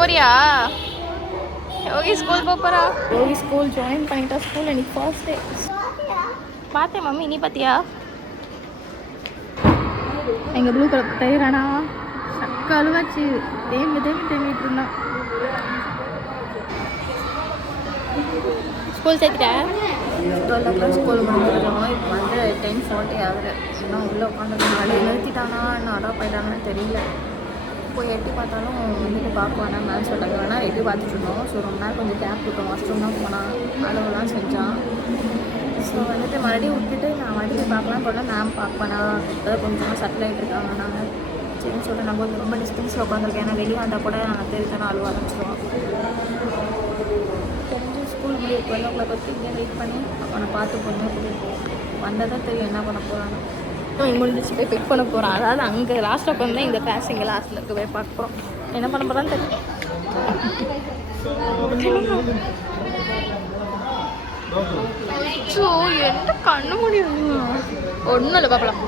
போறியா? யோகி ஸ்கூல் போறா. யோகி school join பண்ணிட்டா. ஸ்கூல் இன்னைக்கு ஃபர்ஸ்ட் டே. பார்த்தேன் மம்மி, நீ பார்த்தியா? எங்கள் ப்ளூ கலர் டயரானா கழுவாச்சு. தேம்பிட்டு இருந்தான். ஸ்கூல் சேர்த்துட்டேன். 12 o'clock ஸ்கூல் முடிஞ்சிருக்கோம். இப்போ வந்து 10:40 ஆகுது. இன்னும் உள்ளே உட்காந்து நாளைக்கு நிறுத்திட்டானா இன்னும் அடாப் போயிட்டாங்கன்னு தெரியல. போய் எட்டி பார்த்தாலும் வந்துட்டு பார்க்குவானா மேலே சொல்லிட்டாங்க. வேணால் எட்டி பார்த்துட்டு இருந்தோம். ஸோ ரொம்ப நேரம் கொஞ்சம் கேப் விட்டோம். வாஷ்ரூம் தான் போனான், அளவுலாம் செஞ்சான். ஸோ வந்துட்டு மறுபடியும் விட்டுட்டு நான் மறுபடியும் பார்க்கலாம் போனால் மேம் பார்ப்பேனா இப்போ கொஞ்சமாக செட்டில் ஆகிட்டு இருக்காங்க. நாங்கள் சரின்னு சொல்லிட்டு நான் கொஞ்சம் ரொம்ப டிஸ்டன்ஸில் உட்காந்துருக்கேன். ஏன்னா வெளியே வந்தால் கூட நாங்கள் தெரிஞ்சாலும் அழுவ ஆரம்பிச்சிடுவோம். தெரிஞ்சு ஸ்கூல் முடிவு 12 o'clock வச்சு இங்கே வெயிட் பண்ணி அவனை பார்த்து பொறுமையாக கூட்டிகிட்டு போவோம். வந்தால் தான் தெரியும் என்ன பண்ண போகிறாங்க. இங்கே முடிஞ்சிச்சு போய் பிக் பண்ண போகிறான். அதாவது அங்கே லாஸ்ட்டில் உட்காந்து இந்த கிளாஸ் இங்கே லாஸ்ட்டில் இருக்க போய் பார்க்க போகிறோம். என்ன பண்ண போகிறான்னு தெரியும். ஸோ என்ன கண்ணு முடியும் ஒன்றும் இல்லை பார்க்கலாம்.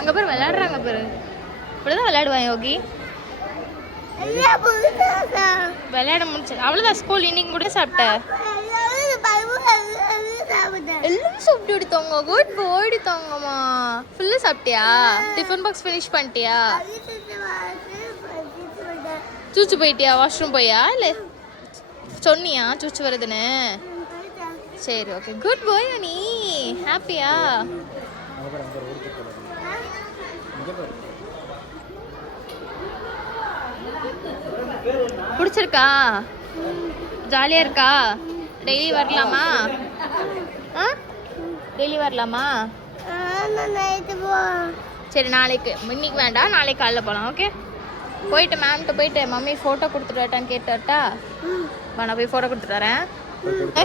அங்கே பேர் விளையாடுறாங்க பேர். இப்படிதான் விளையாடுவான் யோகி. விளையாட முடிச்சு அவ்வளோதான். ஸ்கூல் இன்னைக்கு கூட சாப்பிட்ட எல்லாம் சாப்பிட்டு எடுத்தாங்க. குட் பாய் எடுத்தாங்கம்மா. ஃபுல்லாக சாப்பிட்டியா? டிஃபன் பாக்ஸ் ஃபினிஷ் பண்ணிட்டியா? சூச்சு போயிட்டியா? வாஷ்ரூம் போயா? இல்லை சொன்னியா சூச்சு வருதுன்னு? சரி ஓகே. குட் பாய் நீ. ஹாப்பியா? பிடிச்சிருக்கா? ஜாலியாக இருக்கா? டெய்லி வரலாமா? டெய்லி வரலாமா? சரி நாளைக்கு, இன்னைக்கு வேண்டாம், நாளைக்கு காலைல போகலாம். ஓகே போயிட்டு மேம்கிட்ட போயிட்டு மம்மி ஃபோட்டோ கொடுத்துட்டு வரட்டான்னு கேட்டுட்டா? நான் போய் ஃபோட்டோ கொடுத்துட்டு வரேன்.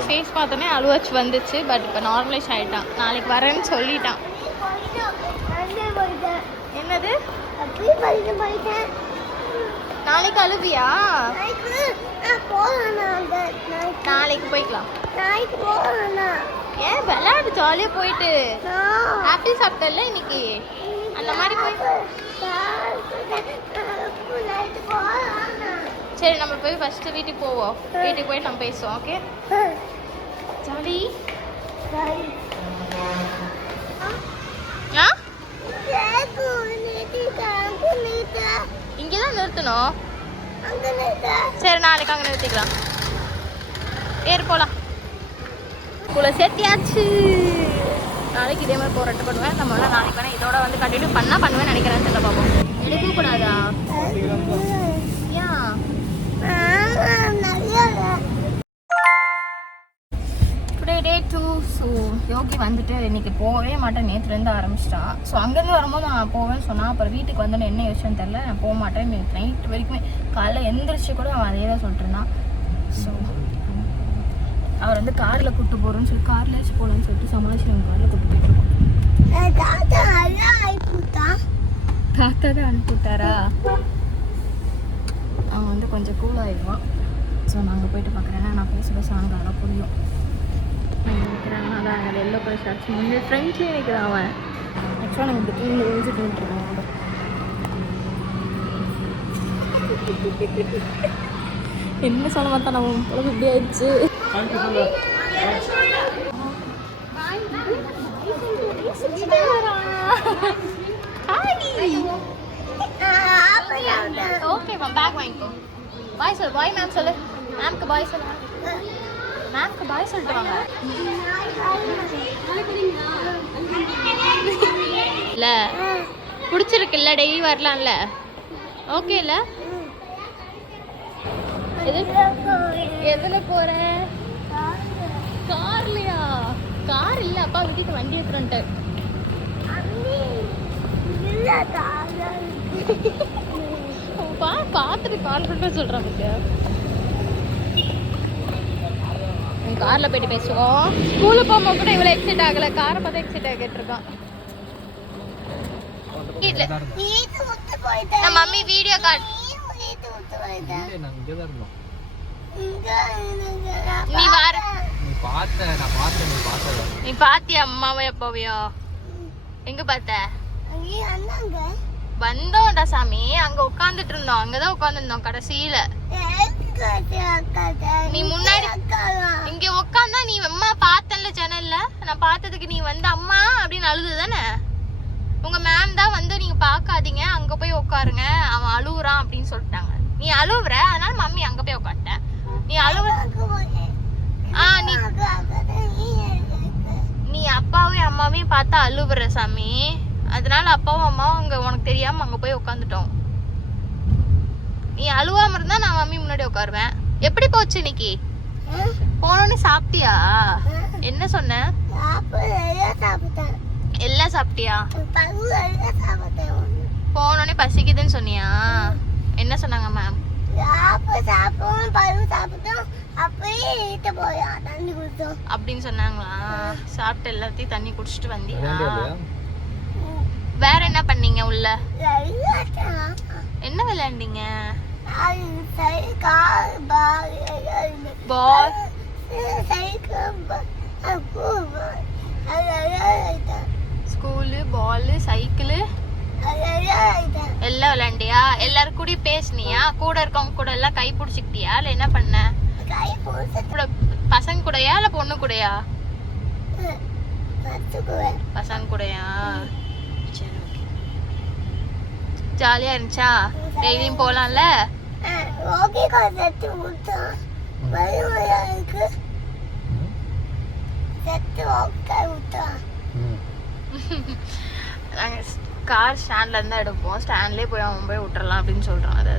ஃபேஸ் பார்த்தோன்னே அழுவாச்சு வந்துச்சு. பட் இப்போ நார்மலைஸ் ஆகிட்டான். நாளைக்கு வரேன்னு சொல்லிட்டான். என்னது நாளைக்கு அழுவியா? நாளைக்கு போய்க்கலாம். ஏன் விளையாடு ஜாலியாக போயிட்டு. ஆப்பிள் சாப்பிட்டல இன்னைக்கு, அந்த மாதிரி போய். சரி நம்ம போய் ஃபர்ஸ்ட் வீட்டுக்கு போவோம். வீட்டுக்கு போய் நம்ம பேசுவோம். Okay jolly. இங்கே தான் நிறுத்தணும். சரி நாளைக்கு அங்கே நிறுத்திக்கலாம். ஏறு போகலாம். கூட சேர்த்தியாச்சு. நாளைக்கு இதே மாதிரி போராட்டம் பண்ணுவேன். நம்ம நாளைக்கு வேணால் இதோட வந்து கண்டினியூ பண்ணால் பண்ணுவேன்னு நினைக்கிறேன். தெரியல பார்ப்போம். எடுக்கக்கூடாதா? டுடே டே 2. ஸோ யோகி வந்துட்டு இன்னைக்கு போகவே மாட்டேன். நேற்றுலேருந்து ஆரம்பிச்சிட்டா. ஸோ அங்கேருந்து வரும்போது நான் போவேன்னு சொன்னால், அப்புறம் வீட்டுக்கு வந்தோன்னு என்ன விஷயம் தெரில. நான் போக மாட்டேன். நைட்டு வரைக்குமே காலைல எந்திரிச்சு கூட அவன் அதே தான் சொல்லிட்டு இருந்தான். ஸோ அவர் வந்து காரில் கூப்பிட்டு போகிறோன்னு சொல்லி காரில் வச்சு போகலான்னு சொல்லிட்டு சமாளிச்சு நம்ம காரில் கூப்பிட்டு போயிட்டுருக்கோம். தாத்தா தான் அனுப்பிவிட்டாரா? அவன் வந்து கொஞ்சம் கூல் ஆகிடுவான். ஸோ நாங்கள் போயிட்டு பார்க்குறேன்னா நான் பேச அங்கே அதெல்லாம் புரியும். நினைக்கிறாங்க அதான் அங்கே எல்லோ கலர் ஷர்ட்ஸ் முன்னாடி ஃப்ரெண்ட்ஸ்லேயே நிற்கிறான் அவன். ஆக்சுவலாக நாங்கள் புக்கிங்கில் எழுதிட்டு நின்றுருக்கோம். என்ன சொல்ல மாட்டா நம்ம பொழுது இப்படி ஆயிடுச்சு. ஓகேம்மா பேக் வாங்கிக்கோ. பாய் சொல்லு. பாய் மேம் சொல்லு. மேம்க்கு பாய் சொல்லு. மேம்க்கு பாய் சொல்லிட்டு வாங்க. இல்லை பிடிச்சிருக்குல்ல, டெய்லி வரலாம்ல. ஓகே இல்லை? எதுல போற? கார்லையா? கார் இல்லை, அப்பா வீட்டுக்கு வண்டி எடுத்துட்டு. பார்த்துட்டு கால் பண்ணிட்டு சொல்கிறாங்க. காரில் போய்ட்டு பேசுவோம். ஸ்கூலுக்கு போகும்போது கூட இவ்வளோ எக்ஸைட் ஆகலை. காரை பார்த்தா எக்ஸைட் ஆகிட்டு இருக்கான். Mummy video call. நீ பாத்தியா அம்மாவை எப்போவையோ? எங்க பார்த்த? வந்தோம்டா சாமி, அங்க உட்காந்துட்டு இருந்தோம். அங்கதான் உட்காந்துருந்தோம் கடைசியில. நீ முன்னாடி இங்க உட்காந்தா நீ அம்மா பார்த்தல ஜன்னல்ல. நான் பார்த்ததுக்கு நீ வந்து அம்மா அப்படின்னு அழுதுதானே. உங்க மேம் தான் வந்து நீங்க பாக்காதீங்க, அங்க போய் உட்காருங்க, அவன் அழுவுறான் அப்படின்னு சொல்லிட்டாங்க. நீ அழுவுற, அதனால மம்மி அங்க போய் உட்காந்துட்டேன். நீ அழுவ நீ அப்பாவையும் அம்மாவையும் பார்த்தா அழுவுற சாமி. அதனால அப்பாவும் அம்மாவும் அங்க உனக்கு தெரியாம அங்க போய் உட்காந்துட்டோம். நீ அழுவாம இருந்தா நான் மம்மி முன்னாடி உட்காருவேன். எப்படி போச்சு இன்னைக்கு? போனோன்னு சாப்பிட்டியா? என்ன சொன்ன? எல்லாம் சாப்பிட்டியா? போனோடனே பசிக்குதுன்னு சொன்னியா? என்ன சொன்னாங்க மேம்? அப்படின்னு சொன்னாங்களா? சாப்பிட்டு எல்லாத்தையும் தண்ணி குடிச்சிட்டு வந்தியா? வேற என்ன பண்ணீங்க உள்ள? என்ன விளையாண்டீங்க? பால், ஸ்கூலு, பால், சைக்கிள் எல்லாம் விளையாண்டியா? எல்லாரும் கூட பேசுனியா? கூட இருக்கவங்க கூட எல்லாம் கை பிடிச்சிக்கிட்டியா? இல்ல என்ன பண்ண? பசங்க கூடயா இல்ல பொண்ணு கூடயா? பசங்க கூடயா? சரி, ஓகே. ஜாலியா இருந்துச்சா? டெய்லியும் போலாம்ல? கார் ஸ்டாண்ட்ல இருந்தா எடுப்போம். ஸ்டாண்ட்லயே போய் அவன் போய் விட்டுறலாம் அப்படின்னு சொல்றான். அது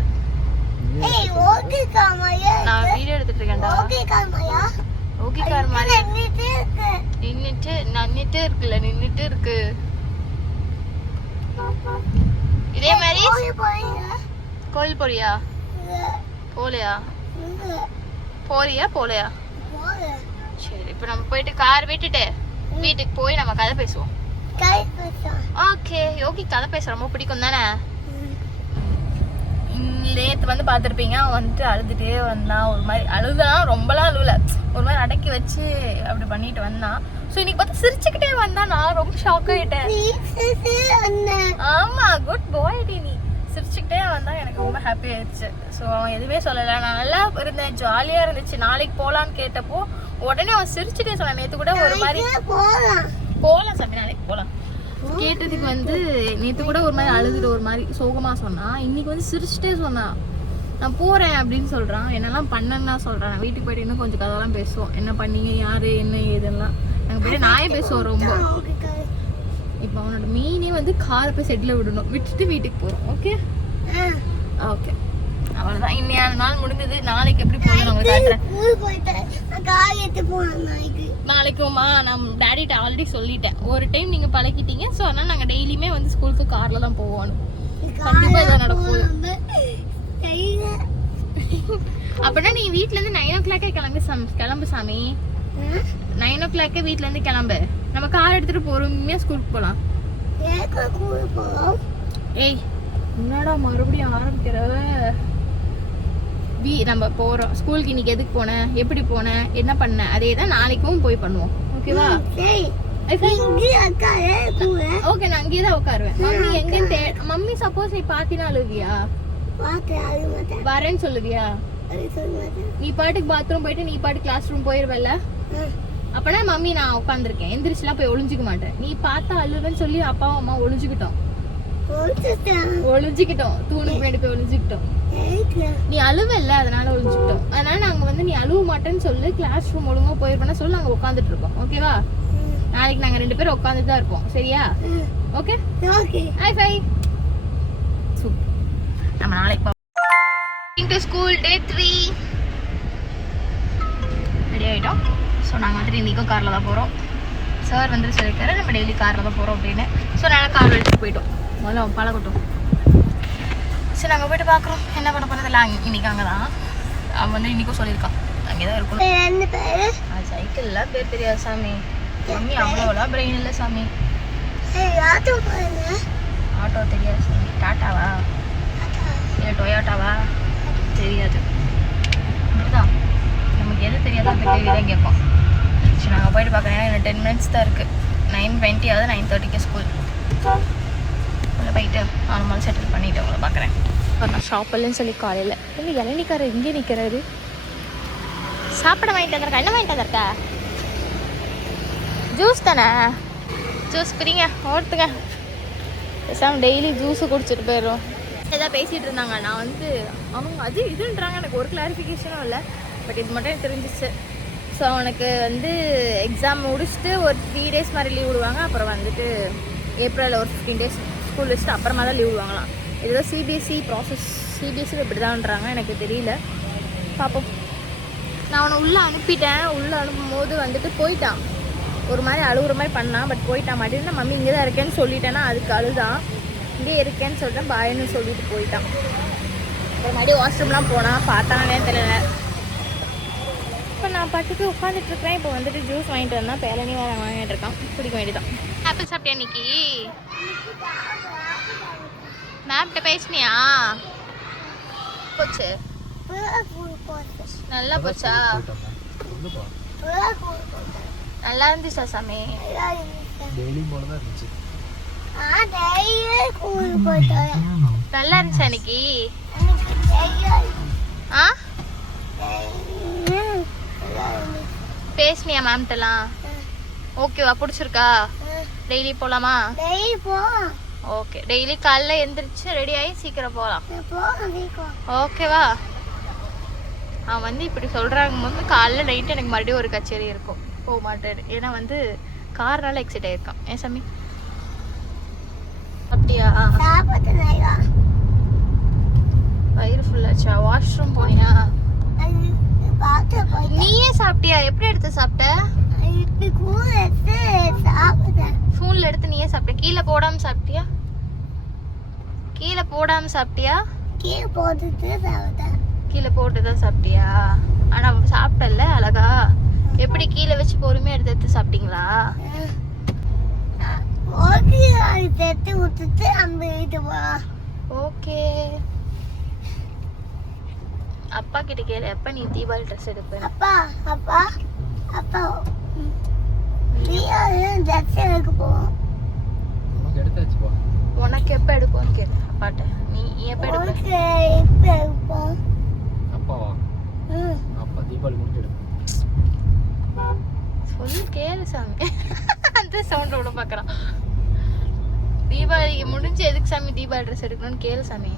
நான் வீடியோ எடுத்துட்டு இருக்கேன்டா. ஓகே கார் மாதிரி நின்னுட்டு இருக்குல்ல, நின்னுட்டு இருக்கு. இதே மாதிரி கோயில் போறியா? போலையா? போலையா? சரி, இப்ப நம்ம போயிட்டு கார் விட்டுட்டு வீட்டுக்கு போய் நம்ம கதை பேசுவோம். ஓகே. யோகி கதை பேச ரொம்ப பிடிக்கும் தானே? நேற்று வந்து பார்த்துருப்பீங்க, அவன் வந்துட்டு அழுதுட்டே வந்தான். ஒரு மாதிரி அழுதான், ரொம்பலாம் அழுவல, ஒரு மாதிரி அடக்கி வச்சு அப்படி பண்ணிட்டு வந்தான். ஸோ இன்னைக்கு பார்த்து சிரிச்சுக்கிட்டே வந்தான். நான் ரொம்ப ஷாக் ஆகிட்டேன். ஆமா, குட் பாய் டி. நீ சிரிச்சுக்கிட்டே வந்தான், எனக்கு ரொம்ப ஹாப்பி ஆயிடுச்சு. ஸோ அவன் எதுவுமே சொல்லலை, நான் நல்லா இருந்தேன், ஜாலியாக இருந்துச்சு. நாளைக்கு போகலான்னு கேட்டப்போ உடனே அவன் சிரிச்சுட்டே சொன்னான். நேற்று கூட ஒரு மாதிரி போகலாம் சாமி, நாளைக்கு போகலாம் கேட்டதுக்கு வந்து நேற்று கூட ஒரு மாதிரி அழுதுட்டு ஒரு மாதிரி சோகமா சொன்னான். இன்னைக்கு வந்து சிரிச்சுட்டே சொன்னான், நான் போறேன் அப்படின்னு சொல்றான். என்னெல்லாம் பண்ணேன்னு தான் சொல்றான். நான் வீட்டுக்கு போயிட்டு இன்னும் கொஞ்சம் கதெல்லாம் பேசுவோம். என்ன பண்ணீங்க, யாரு, என்ன ஏதெல்லாம் நாங்கள் போயிட்டு நாயே பேசுவோம் ரொம்ப. இப்போ அவனோட மீனே வந்து காரை போய் செட்டில் விடணும், விட்டுட்டு வீட்டுக்கு போறோம். ஓகே ஓகே, அவ்வளோதான். இன்னைக்கு நாள் முடிஞ்சது. நாளைக்கு எப்படி போகணும் உங்களுக்கு காட்டுறேன். நாளைக்குமா நான் டேடிட்ட ஆல்ரெடி சொல்லிட்டேன். ஒரு டைம் நீங்க பழகிட்டீங்க, ஸோ அதனால நாங்கள் டெய்லியுமே வந்து ஸ்கூலுக்கு கார்ல தான் போவோம். கண்டிப்பா இதை நடக்கும். அப்படின்னா நீ வீட்ல இருந்து 9 o'clock கிளம்பு சாமி. 9 o'clock வீட்ல இருந்து கிளம்பு. நம்ம கார் எடுத்துட்டு பொறுமையா ஸ்கூலுக்கு போலாம். ஏய், என்னடா மறுபடியும் ஆரம்பிக்கிற? நம்ம போறோம் ஸ்கூலுக்கு. இன்னைக்கு எதுக்கு போனேன், எப்படி போனேன், என்ன பண்ண, அதே தான் நாளைக்கும் போய் பண்ணுவோம். ஓகேவா? ஓகே, நான் அங்கேயே தான் உட்காருவேன். மம்மி எங்கன்னு மம்மி சப்போஸ் நீ பாத்தினா அழுவியா? வரேன்னு சொல்லுவியா? நீ பாட்டுக்கு பாத்ரூம் போயிட்டு நீ பாட்டு கிளாஸ் ரூம் போயிருவல்ல? அப்பனா மம்மி நான் உட்காந்துருக்கேன், எந்திரிச்சுலாம் போய் ஒளிஞ்சுக்க மாட்டேன். நீ பார்த்தா அழுவேன்னு சொல்லி அப்பாவும் அம்மா ஒளிஞ்சுக்கிட்டோம். தூணுக்கு மேடு போய் ஒளிஞ்சுக்கிட்டோம். நீ அழுவல்ல, அதனால ஒளிஞ்சுக்கிட்டோம். அதனால நாங்க வந்து நீ அழுவ மாட்டேன்னு சொல்லு, கிளாஸ் ரூம் ஒழுங்கா போயிருப்பேன்னு சொல்லி நாங்க உட்காந்துட்டு இருக்கோம். ஓகேவா? நாளைக்கு நாங்க 2 பேரும் உட்காந்துட்டு தான் இருப்போம். சரியா? Okay hi bye. நம்ம நாளைக்கு ஸ்கூல் டே 3 ரெடி ஆயிட்டோம். ஸோ நாங்கள் வந்துட்டு இன்றைக்கும் காரில் தான் போகிறோம். சார் வந்து சொல்லியிருக்காரு நம்ம டெய்லி காரில் தான் போகிறோம் அப்படின்னு. ஸோ நாங்கள் கார் எடுத்துகிட்டு போயிட்டோம். முதல்ல அவன் பழகட்டும். சரி, நாங்கள் போய்ட்டு பார்க்குறோம் என்ன பண்ண போகிறதில்ல. இன்றைக்கி அங்கே தான் அவன் வந்து இன்றைக்கும் சொல்லியிருக்கான், அங்கே தான் இருக்கணும். சைக்கிள்லாம் பேர் தெரியாது சாமி. மம்மி அவ்வளோலாம் பிரெயின் இல்லை சாமி. ஆட்டோ தெரியாது சாமி. டாட்டாவா இல்லை டொயோட்டாவா தெரியாது. அப்படிதான் நமக்கு எது தெரியாதோ அந்த கேள்வி தான் கேட்போம். சரி நாங்கள் போயிட்டு பார்க்குறேன். எனக்கு 10 minutes தான் இருக்குது. 9:20 ஆகுது. 9:30 ஸ்கூல். உள்ள போயிட்டு நார்மல் செட்டில் பண்ணிவிட்டு உங்களை பார்க்குறேன். நான் ஷாப்பில்னு சொல்லி காலையில் இல்லை இளநிக்காரர் இங்கே நிற்கிறாரு. சாப்பிட வாங்கிட்டு வந்திருக்கா? என்ன வாங்கிட்டு வந்திருக்கா? ஜூஸ் தானே? ஜூஸ் குடிங்க, ஓட்டுங்க. பேசாமல் டெய்லி ஜூஸு குடிச்சிட்டு போயிடும். ஏதாவது பேசிகிட்டு இருந்தாங்க. நான் வந்து அவங்க அது இதுன்றாங்க. எனக்கு ஒரு கிளாரிஃபிகேஷனும் இல்லை. பட் இது மட்டும் எனக்கு தெரிஞ்சிச்சு. ஸோ அவனுக்கு வந்து எக்ஸாம் முடிச்சுட்டு ஒரு 3 days மாதிரி லீவ் விடுவாங்க. அப்புறம் வந்துட்டு ஏப்ரலில் ஒரு 15 days ஸ்கூல் வச்சுட்டு அப்புறமா தான் லீவ் விடுவாங்களாம். இதுதான் சிபிஎஸ்சி ப்ராசஸ். சிபிஎஸ்சி இப்படி தான்ன்றாங்க. எனக்கு தெரியல, பார்ப்போம். நான் அவனை உள்ளே அனுப்பிட்டேன். உள்ளே அனுப்பும்போது வந்துட்டு போயிட்டான். ஒரு மாதிரி அழுகுற மாதிரி பண்ணான். பட் போயிட்டான். மாட்டேன்னு மம்மி இங்கே தான் இருக்கேன்னு சொல்லிட்டேன்னா அதுக்கு அழுதான். இங்கே இருக்கேன்னு சொல்லிட்டேன் பாயின்னு சொல்லிட்டு போயிட்டான். ஒரு மாதிரி வாஷ்ரூம்லாம் போனான். பார்த்தானே தெரியல. இப்போ நான் பாட்டுக்கு உட்காந்துட்ருக்கேன். இப்போ வந்துட்டு ஜூஸ் வாங்கிட்டு வந்தான். பேலனி வேறு வாங்கிட்டு இருக்கான். குடிக்க வேண்டியதான். ஆப்பிள் சாப்பிட்டியா இன்னைக்கு? மேம்கிட்ட பேசினியா? போச்சு, நல்லா போச்சா? நல்லா இருந்துச்சா சாமி? நல்லா இருந்துச்சா இன்னைக்கு? ஆ பேசுனியா மேம்கிட்டலாம்? ஓகேவா? பிடிச்சிருக்கா? டெய்லி போகலாமா? ஓகே. டெய்லி காலைல எந்திரிச்சு ரெடி ஆகி சீக்கிரம் போகலாம். ஓகேவா? அவன் வந்து இப்படி சொல்கிறாங்க போது காலைல நைட்டு எனக்கு மறுபடியும் ஒரு கச்சேரி இருக்கும். போக மாட்டேன். ஏன்னா வந்து கார்னால எக்ஸைட் ஆகிருக்கான். ஏன் சாமி? அப்படியா? வயிறு ஃபுல்லாச்சா? வாஷ்ரூம் போனியா? நீயே சாப்பிட்டியா? எப்படி எடுத்து சாப்பிட்ட? ஃபோன்ல எடுத்து நீயே சாப்பிட்ட? கீழே போடாம சாப்பிட்டியா? கீழே போடாம சாப்பிட்டியா? கீழே போட்டு தான் சாப்பிட்டியா? ஆனா சாப்பிட்டல அழகா. எப்படி கீழே வச்சு பொறுமையா எடுத்து எடுத்து சாப்பிட்டீங்களா? ஓகே. அப்பா கிட்ட கேளு, எப்ப நீ தீபாவளி ட்ரெஸ் எடுப்ப? அப்பா அப்பா அப்பா உனக்கு எப்ப எடுப்போம் கேளு அப்பாட்ட. நீ எப்ப எடுப்ப? அப்பாவா? அப்பா தீபாவளி முடிஞ்சு எடுப்போம். சொல்லு கேளு சாமி. அந்த சவுண்ட் விட பாக்குறான். தீபாவளி முடிஞ்சு எதுக்கு சாமி தீபாவளி ட்ரெஸ் எடுக்கணும்னு கேளு சாமி.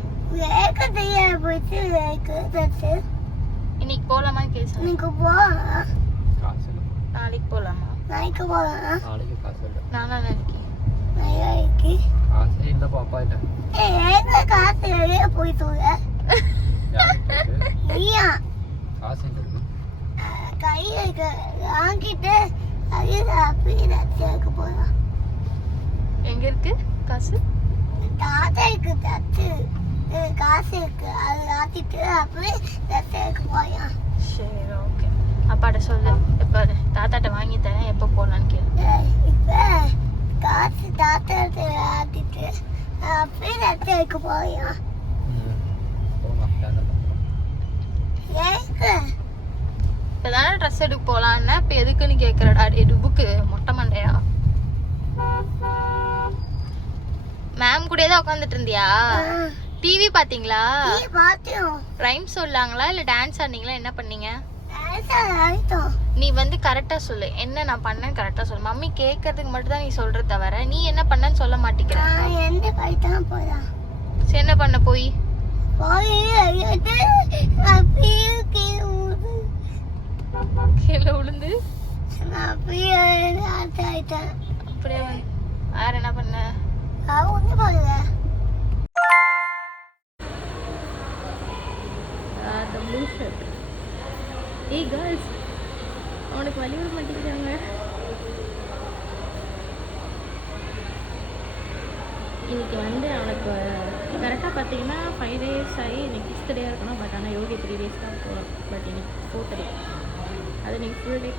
இன்னைக்கு போலாமா கேளு சாமி. நாளைக்கு போலாமா? நாளைக்கு காசு இல்ல. நானா நாளைக்கு காசே இல்ல பாப்பா இல்ல. காசு எங்க இருக்கு? எங்க இருக்கு காசு? சரி ஓகே. அப்பாட்ட சொல்லு எப்ப தாத்தாட்ட வாங்கி தரேன் எப்ப போலான்னு கேளு. இப்பதானே ட்ரெஸ் எடுக்க போலான்னா இப்ப எதுக்குன்னு கேக்குறடா டுபுக்கு மொட்டை மண்டையா. மேம் கூட தான் உட்காந்துட்டு இருந்தியா? டிவி பாத்தீங்களா? ரைம் சொல்லாங்களா இல்ல டான்ஸ் ஆடுனீங்களா? என்ன பண்ணீங்க? நீ வந்து கரெக்டா சொல்லு. என்ன நான் பண்ணேன் கரெக்டா சொல்லு. மம்மி கேக்குறதுக்கு மட்டும் தான் நீ சொல்ற தவிர நீ என்ன பண்ணன்னு சொல்ல மாட்டேங்கிற. என்ன பண்ண போய் கீழே விழுந்து அப்படியே வேற என்ன பண்ண? Blue shirt. ஏய் கேர்ள்ஸ், அவனுக்கு வழி விட மாட்டேங்கிறாங்க. இன்னைக்கு வந்து அவனுக்கு கரெக்டாக பார்த்தீங்கன்னா 5 days ஆகி இன்னைக்கு 6th day இருக்கணும். பட் ஆனால் யோகி 3 days தான் போகிறோம். பட் இன்னைக்கு 4th day. அது இன்னைக்கு ஃபுல் டே.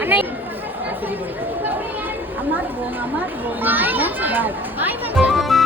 அண்ணா அம்மாவுக்கு போங்க பாய்